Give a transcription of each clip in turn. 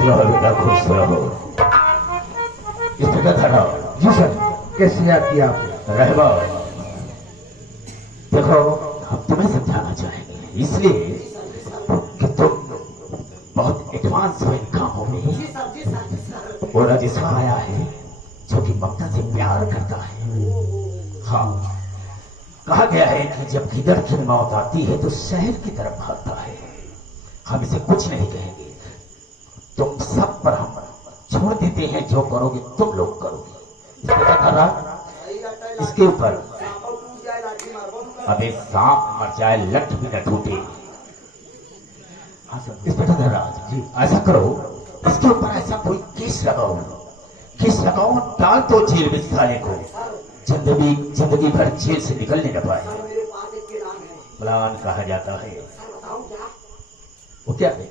रहो बेटा, खुश रहो। इस जगह खड़ा। जी सर, कैसे याद किया आपने? रहबा, देखो हम तुम्हें समझाना चाहेंगे, इसलिए कि तुम बहुत एडवांस हो इन कामों में। वो राजेश आया है जो कि ममता से प्यार करता है। हाँ, कहा गया है कि जब गिदड़ की मौत आती है तो शहर की तरफ भागता है। हम इसे कुछ नहीं कहेंगे, तुम सब पर हम छोड़ देते हैं, जो करोगे तुम लोग करोगे। इसके ऊपर अबे सांप मर जाए लठ भी न टूटे। इंस्पेक्टर धनराज जी, ऐसा करो, इसके ऊपर ऐसा कोई केस लगाओ, डाल दो जेल में साले को, जिंदगी भर जेल से निकलने न पाए। प्लान कहा जाता है। वो क्या है?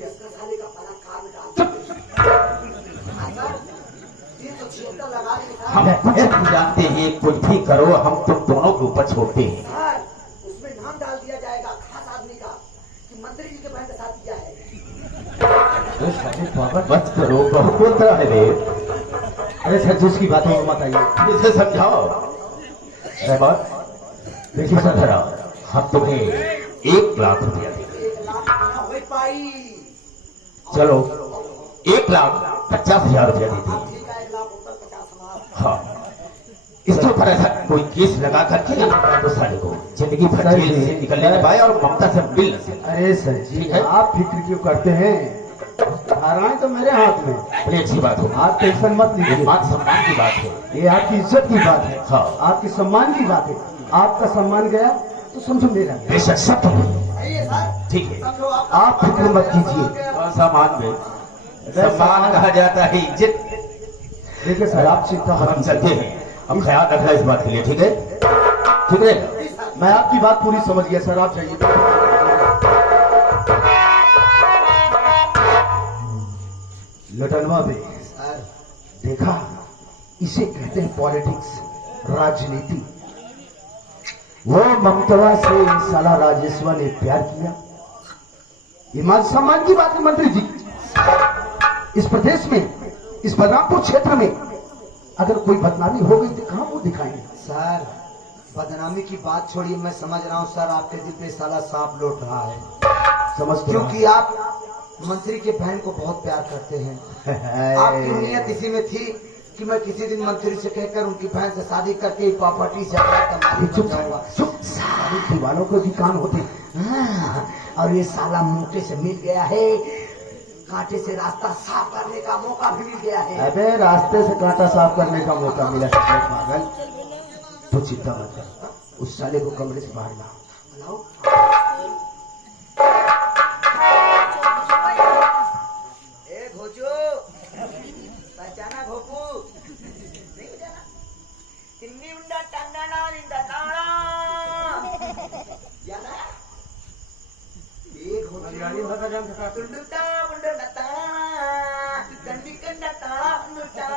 हम कुछ नहीं जानते हैं, कुछ भी करो, हम तुम दोनों के ऊपर छोड़ते हैं। उसमें नाम डाल दिया जाएगा खास आदमी का कि मंत्री जी के बहन के साथ किया है। बस करो, बहुत बोलता है रे। अरे सर, जिसकी बातों को मत आइए, इसे समझाओ। रहमान, देखिए सर, हम तुम्हें 1 लाख रुपया देंगे। 1 लाख ना हो पाई। चलो 1,50,000 रुपया देते हैं। ठीक है, 1 लाख ऊपर 50,000। हाँ, इसके ऊपर ऐसा कोई केस लगा करके तो साले को जिंदगी भर जेल से निकलने न पाए और ममता से मिल न सके। अरे सर जी, आप फिक्र क्यों करते हैं? धाराएं तो मेरे हाथ में। बड़ी अच्छी बात है। आप टेंशन मत ये लीजिए, मान सम्मान की बात है। ये आपकी इज्जत की बात है। हाँ। आपके सम्मान की बात है। आपका सम्मान गया तो समझो मेरा गया। बेशक सब तो आइए सर, ठीक है। समझो आप फिक्र मत कीजिए। कौन सा मान में सम्मान कहा जाता है, इज्जत। देखिए सर, आप चिंता मत हम कीजिए। चलते हैं, हम ख्याल रखना इस बात के लिए, ठीक है? ठीक रहेगा। मैं आपकी बात पूरी समझ गया सर, आप जाइए। लटनवा बे, सर, देखा, इसे कहते हैं पॉलिटिक्स, राजनीति। वो ममतवा से साला राजेश्वर ने प्यार किया। ये मान सम्मान की बात है मंत्री जी। इस प्रदेश में, इस बलरामपुर क्षेत्र में अगर कोई बदनामी हो गई तो कहां वो दिखाएंगे? सर, बदनामी की बात छोड़िए, मैं समझ रहा हूँ सर, आपके दिल पे साला सांप लौट रहा है। समझ क्योंकि आप मंत्री के बहन को बहुत प्यार करते हैं। आपकी नीयत इसी में थी कि मैं किसी दिन मंत्री से कहकर उनकी बहन से शादी करके प्रॉपर्टी से चुप चुप, सारे दीवालों को भी कान होते। हाँ, और ये साला मौके से मिल गया है, कांटे से रास्ता साफ करने का मौका भी मिल गया है। अबे रास्ते से कांटा साफ करने का मौका मिला है पागल। तो चिंता मत कर, उस साले को कमरे से बाहर लाओ। ए घोचो, पहचाना घोपू? नहीं पहचाना? तिन्नी उंडा टंडाना रिंडा नाड़ा। याद आया? ए घोचो, तुंडुता मुंडा नता, दंडिकंडा ताड़ा मुंडा।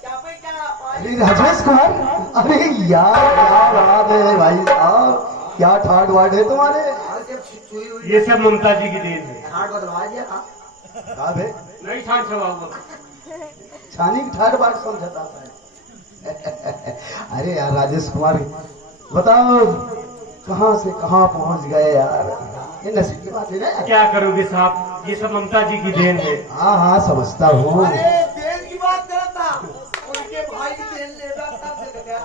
क्या पे क्या? अरे राजेश कुमार, अरे यार क्या बात है भाई साहब, क्या ठाट वाट है तुम्हारे। ये सब ममता जी की देन है। हार्ड बदलवा दिया था। साहब है नहीं ठान छवाऊंगा। छानी की ठाट बाट समझता है। अरे यार राजेश कुमार, बताओ कहाँ से कहाँ पहुँच गए यार, ये नसीब की बात है ना। क्या करोगे साहब, ये सब ममता जी की देन है। हाँ हाँ समझता हूँ। अरे देन की बात करता, उनके भाई की देन लेगा तब से गया।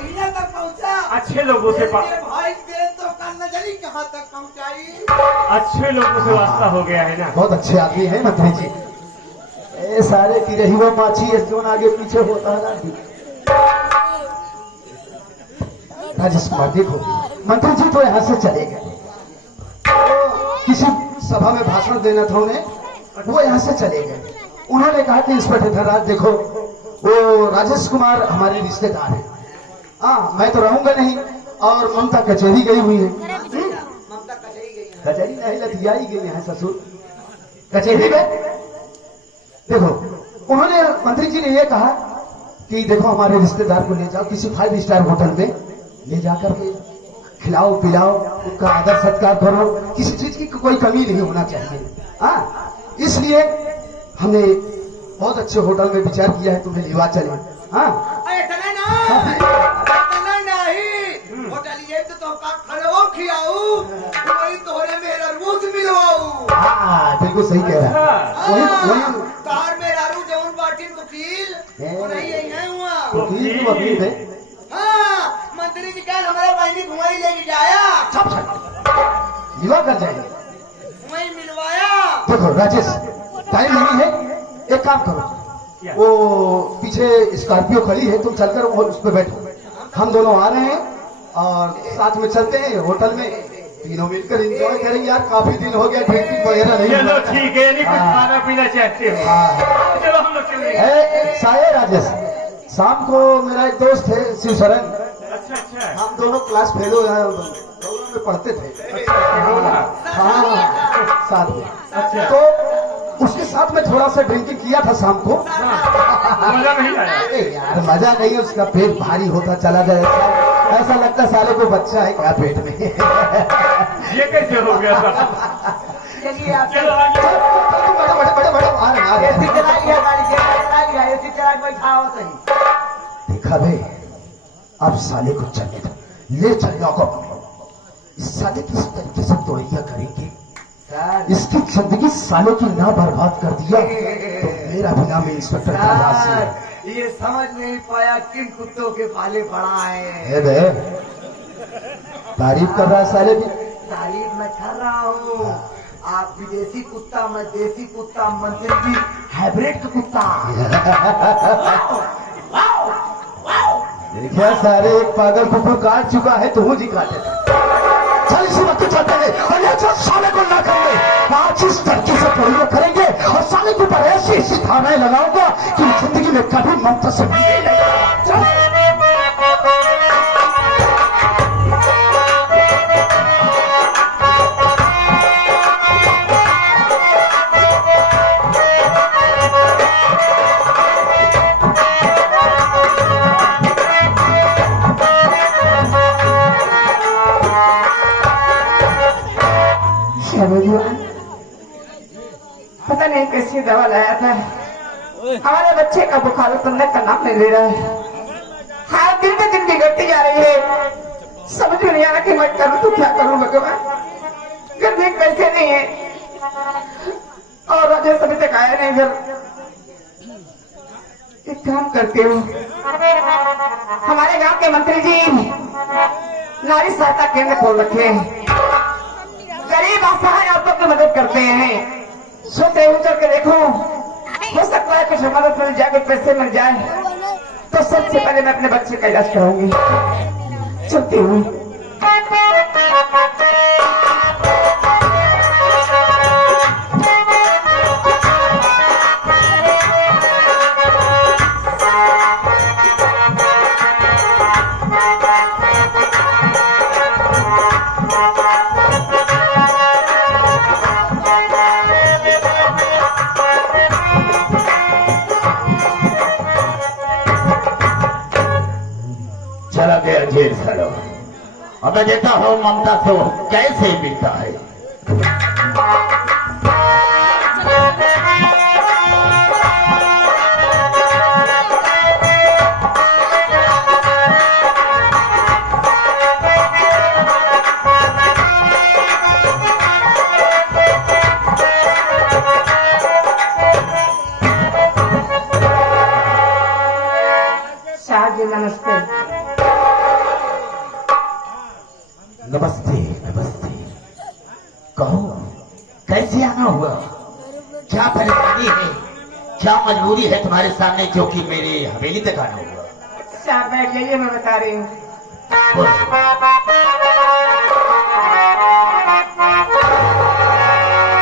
हिला तक पहुंचा। अच्छे लोगों से उनके भाई की देन तो कल न जानी कहाँ तक पहुंचाई। अच्छे लोगों से वास्ता हो गया है ना। बहुत अच्छे आदमी है मंत्री जी। ए सारे की रही वो माछी है जो आगे पीछे होता है ना। राजेश कुमार देखो, मंत्री जी तो यहाँ से चले गए, किसी सभा में भाषण देना था उन्हें, वो यहाँ से चले गए। उन्होंने कहा कि इंस्पेक्टर धनराज देखो, वो राजेश कुमार हमारे रिश्तेदार हैं। हाँ, मैं तो रहूंगा नहीं, और ममता कचहरी गई हुई है। ममता कचहरी गई है। कचहरी नहीं, लतिया ही गई है ससुर कचहरी में। देखो, उन्होंने मंत्री जी ने ये कहा कि देखो हमारे रिश्तेदार को ले जाओ किसी 5 स्टार होटल में, ले जाकर के खिलाओ पिलाओ, उनका आदर सत्कार करो, किसी चीज की कोई कमी नहीं होना चाहिए। हाँ, इसलिए हमने बहुत अच्छे होटल में विचार किया है, तुम्हें लिवा चले। हाँ इतने नहीं होटल ये तो का खड़ो खियाऊ वही तोरे मेरा रूस मिलवाऊ। हाँ बिल्कुल सही कह रहा है। वही तार मेरा रू जवन बाटिन वकील वो नहीं है हुआ वकील है। हाँ मंत्री जी कल हमारा बहनी घुमाई लेके जाया लिवा कर जाएंगे। वही मिलवाया। देखो राजेश, टाइम नहीं है, एक काम करो, वो पीछे स्कॉर्पियो खड़ी है, तुम चलकर उस पर बैठो, हम दोनों आ रहे हैं और साथ में चलते हैं होटल में, तीनों मिलकर एंजॉय करेंगे। यार काफी दिन हो गया ड्रिंकिंग वगैरह नहीं। चलो ठीक है, नहीं कुछ खाना पीना चाहते हो? चलो हम लोग चलेंगे। साये राजेश, शाम को मेरा एक दोस्त है शिव शरण, अच्छा हम दोनों क्लास फेलो में पढ़ते थे। हाँ साथ में। अच्छा। तो उसके साथ में थोड़ा सा ड्रिंकिंग किया था शाम को। मजा नहीं आया? अरे यार मजा नहीं है, उसका पेट भारी होता चला जाए, ऐसा लगता साले को बच्चा है क्या पेट में। ये कैसे हो गया था? चलिए आप चलो आगे। बड़े आ रहे एसी चला लिया, गाड़ी चला लिया, एसी चला के बैठाओ सही। देखा बे, अब साले को चलने दो, ले चल जाओ। इस साले की इस तरीके से तोड़िया करेंगे, इसकी जिंदगी साले की ना बर्बाद कर दिया तो मेरा भी नाम इंस्पेक्टर कैलाश है। ये समझ नहीं पाया किन कुत्तों के पाले पड़ा है। बे तारीफ कर रहा है साले की। तारीफ मैं कर रहा हूँ, आप विदेशी कुत्ता, मैं देसी कुत्ता, मंत्री जी हाइब्रिड का कुत्ता। देखिए सारे एक पागल कुकुर काट चुका है, तो जी काटे। चल इसी वक्त चलते हैं और ये सब साले को ना करेंगे, आज इस तरीके से तोड़िया करेंगे और साले के ऊपर ऐसी थानाएं लगाऊंगा कि जिंदगी में कभी ममता से मिले नहीं। चल। पता नहीं कैसी दवा लाया था, हमारे बच्चे का बुखार उतरने का नाम नहीं ले रहा है। हर दिन पे दिन बिगड़ती जा रही है, समझ में नहीं आ रहा कि मैं करूं तो क्या करूं भगवान। घर में पैसे नहीं है और राजेश अभी तक आया नहीं घर। एक काम करती हूँ, हमारे गांव के मंत्री जी नारी सहायता केंद्र खोल रखे हैं, गरीब असहाय औरतों की मदद करते हैं। सोच रही हूँ चल के देखो, हो सकता है कुछ मदद मिल जाए, कुछ पैसे मिल जाए तो सबसे पहले मैं अपने बच्चे का इलाज कराऊंगी। चलती हूँ। चला गया जेल सालो। अब मैं देखता हूँ ममता से वो कैसे मिलता है। शाह जी नमस्ते। नमस्ते नमस्ते, कहो कैसे आना हुआ, क्या परेशानी है, क्या मजबूरी है तुम्हारे सामने जो कि मेरे हवेली तक आना हुआ? शाह बैठ जाइए, मैं बता रही हूँ। बोलो।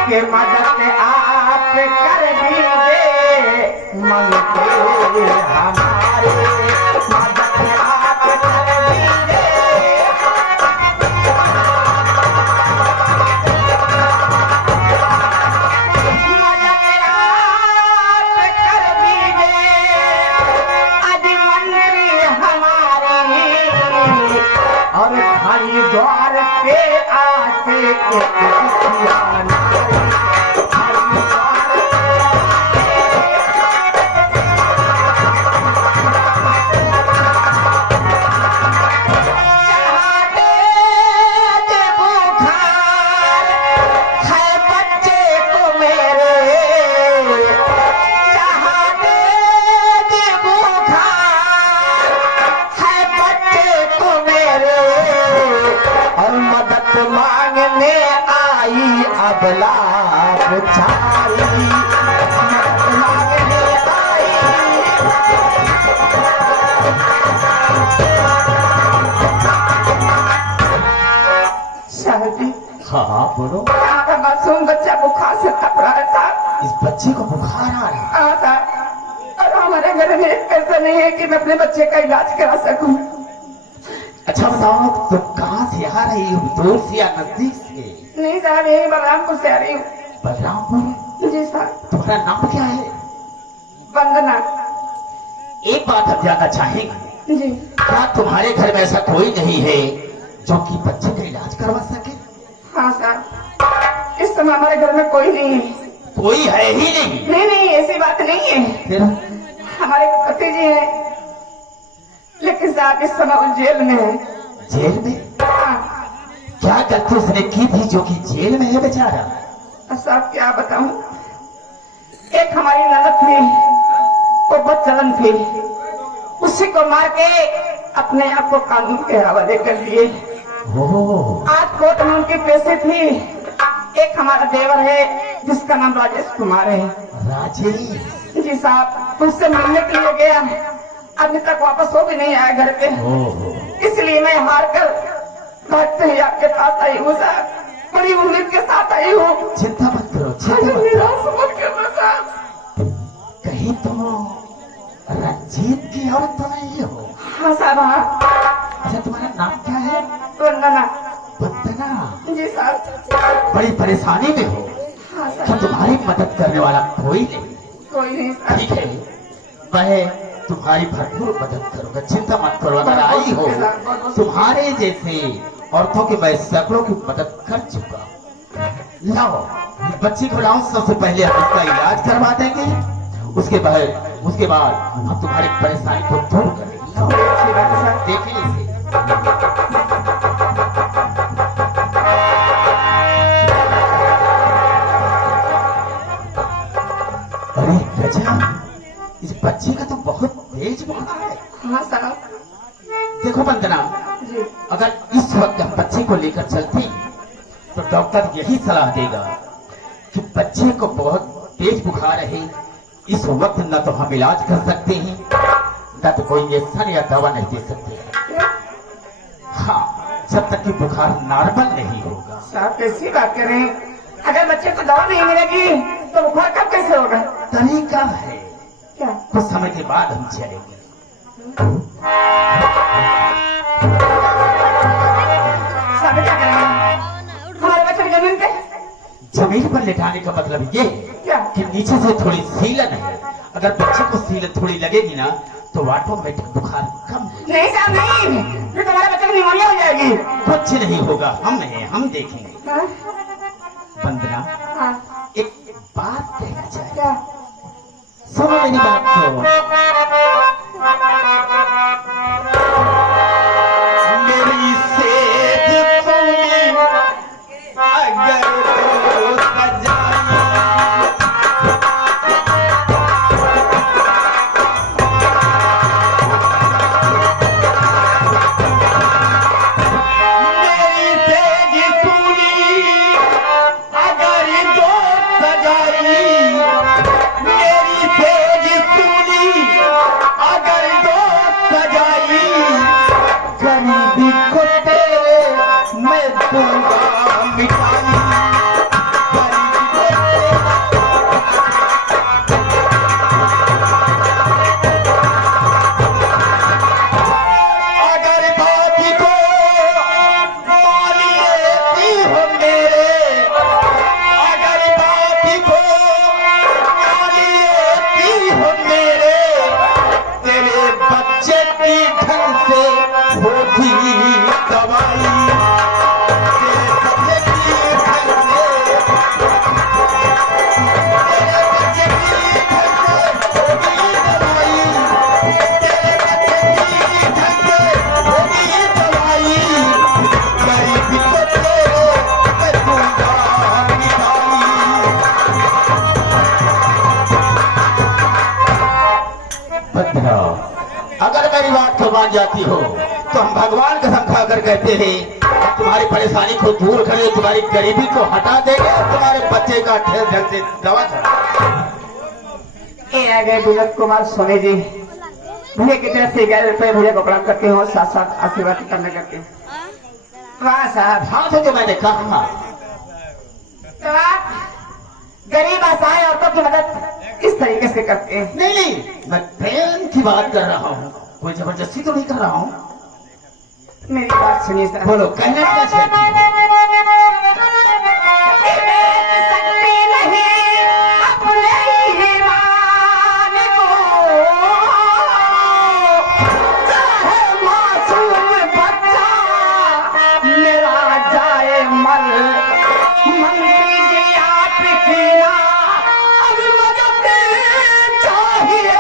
कि मदद आप कर दीजिए मंगते हमारे, मदद आप कर दीजिए। मदद आप कर दीजिए अजी मंत्री हमारी, और खाली द्वार पे आके एक दुखिया नारी, खाली द्वार लाभ चारी मदद मांगने आई। शादी हाँ बोलो। आपका मासूम बच्चा बुखार से तप रहा था। इस बच्चे को बुखार आ रहा है। था और हमारे घर में एक पैसा नहीं है कि मैं अपने बच्चे का इलाज करा सकूं। अच्छा बताओ तुम कहाँ से आ रही हो, दूर से या नजदीक से? नहीं साहब, यही बलरामपुर से आ रही हूँ। बलरामपुर? जी साहब। तुम्हारा नाम क्या है? वंदना। एक बात हम जानना चाहेंगे, जी क्या तुम्हारे घर में ऐसा कोई नहीं है जो कि बच्चे का इलाज करवा सके? हाँ साहब, इस समय हमारे घर में कोई नहीं है। कोई है ही नहीं? नहीं नहीं, ऐसी बात नहीं है। फिर हमारे पति जी हैं, लेकिन साहब इस समय वो जेल में है। जेल में? हाँ, क्या गलती उसने की थी जो कि जेल में है बेचारा? साहब क्या बताऊं, एक हमारी ननद थी, वो बहुत चलन थी, उसी को मार के अपने आप को कानून के हवाले कर लिए। ओह, आज कोर्ट में उनकी पेशी थी। एक हमारा देवर है जिसका नाम राजेश कुमार है। राजेश? जी साहब, उससे मिलने के लिए गया, अभी तक वापस हो भी नहीं आया घर पे। ओह, इसलिए मैं हार कर भागते ही आपके पास आई हूँ साहब, बड़ी उम्मीद के साथ आई हूँ। चिंता मत करो, चिंता मत निराश करो। मत करना साहब। कहीं तुम रंजीत की औरत तो नहीं हो? हाँ साहब, हाँ। अच्छा तुम्हारा नाम क्या है? वंदना। वंदना? जी साहब। बड़ी परेशानी में हो, हाँ क्या साहब। तुम्हारी मदद करने वाला कोई नहीं? कोई नहीं साहब। ठीक है, मैं तुम्हारी भरपूर मदद करूंगा, चिंता मत करो। अगर आई हो तुम्हारे जैसे औरतों की मैं सैकड़ों की मदद कर चुका। लाओ बच्ची को लाओ, सबसे पहले हम इसका इलाज करवा देंगे, उसके बाद हम तुम्हारी परेशानी को दूर करेंगे। लाओ, अच्छी बात है साहब। देखिए इसे। अरे गजब, इस बच्ची का तो बहुत तेज बुखार है। हाँ साहब। देखो वंदना, जी अगर इस वक्त हम बच्चे को लेकर चलते हैं तो डॉक्टर यही सलाह देगा कि बच्चे को बहुत तेज बुखार है, इस वक्त न तो हम इलाज कर सकते हैं न तो कोई इंजेक्शन या दवा नहीं दे सकते हैं। हाँ, जब तक कि बुखार नॉर्मल नहीं होगा। साहब कैसी बात कर रहे हैं, अगर बच्चे को दवा नहीं मिलेगी तो बुखार कब कैसे होगा? तरीका है, क्या? कुछ समय के बाद हम चलेंगे। साहब क्या करेंगे हमारे बच्चे की जमीन पे? जमीन पर लेटाने का मतलब ये है क्या? कि नीचे से थोड़ी सीलन है, अगर बच्चे को सीलन थोड़ी लगेगी ना तो ऑटोमेटिक बुखार कम हो जाएगा। नहीं साहब नहीं, फिर तुम्हारे बच्चे को निमोनिया हो जाएगी। कुछ नहीं होगा, हम देखेंगे। हाँ? वंदना, हाँ, एक बात कहना चाहिए, क्या? सुनो मेरी बात को। मेरी सेज सुनी अगर तो सजाई, मेरी सेज सुनी अगर तो सजाई, मेरी सेज सुनी अगर तो सजाई, गरीबी को तेरे मैं दूंगा मिटाई, गरीबी को तेरे अगर बाती को माली लेती हो मेरे, अगर बाती को माली लेती हो मेरे, तेरे बच्चे की ढंग से होगी दवाई, तेरे बच्चे की ढंग से, तेरे बच्चे की ढंग से होगी दवाई, तेरे बच्चे की ढंग से होगी दवाई, गरीबी को तेरे मैं दूंगा मिठाई। बदला, अगर मेरी बात को मान जाती हो तो हम भगवान कसम खाकर कहते हैं तुम्हारी परेशानी को दूर करे, तुम्हारी गरीबी को हटा देंगे और तुम्हारे बच्चे का ढेर ढंग से दवा चढ़ा। ये आ गए विनोद कुमार सोनी जी, भैया की तरफ से 11 रुपए भैया को प्रणाम करते हो, साथ साथ आशीर्वाद करने करते हो। हाँ साहब, हाँ तो जो मैंने कहा, तो आप गरीब असहाय औरतों की मदद किस तरीके से करते हैं? नहीं नहीं, मैं प्रेम की बात कर रहा हूँ, कोई जबरदस्ती तो नहीं कर रहा हूँ। मेरी बात सुनिए सर। बोलो, कहना क्या चाहती हो? सकती नहीं अपने ईमान को, चाहे मासूम बच्चा मेरा जाए मर, मंत्री जी आपकी ना अब मदद चाहिए,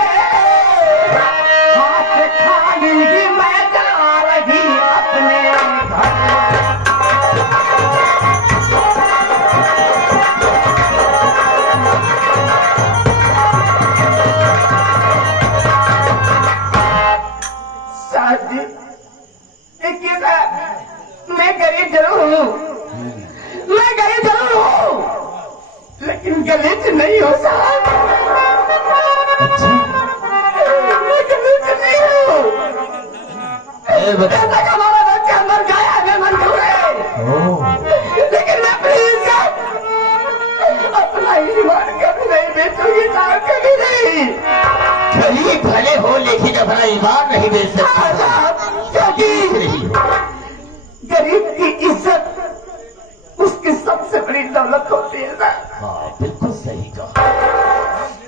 हाथ खाली ही मैं जा रही अपने घर। साहब जी, देखिए साहब, मैं गरीब जरूर हूँ, मैं गरीब जरूर हूँ, लेकिन गलीज नहीं हूँ साहब। अच्छा, मैं गलीज नहीं हूँ। ऐसा हमारा बच्चा मर गया है, मंजूर है, लेकिन मैं अपनी इज्जत, अपना ईमान कभी नहीं बेचूंगी साहब, कभी नहीं। गरीब भले हो लेकिन अपना ईमान नहीं बेच सकता। क्योंकि नहीं हो। गरीब की इज्जत उसकी सबसे बड़ी दौलत होती है ना। हाँ, बिल्कुल सही कहा।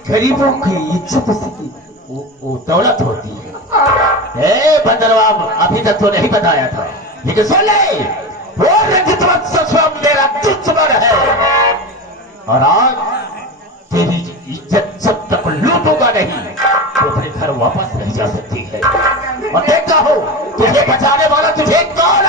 गरीबों की इज्जत उसकी वो दौलत होती है। ए बंदरवाब, अभी तक तो नहीं बताया था, लेकिन सुन ले, वो रंजित वत्स मेरा दुश्मन है, और आज तेरी इज्जत जब तक लूटूंगा नहीं तो अपने घर वापस नहीं जा सकती है। और देखता हो तुझे बचाने वाला तुझे कौन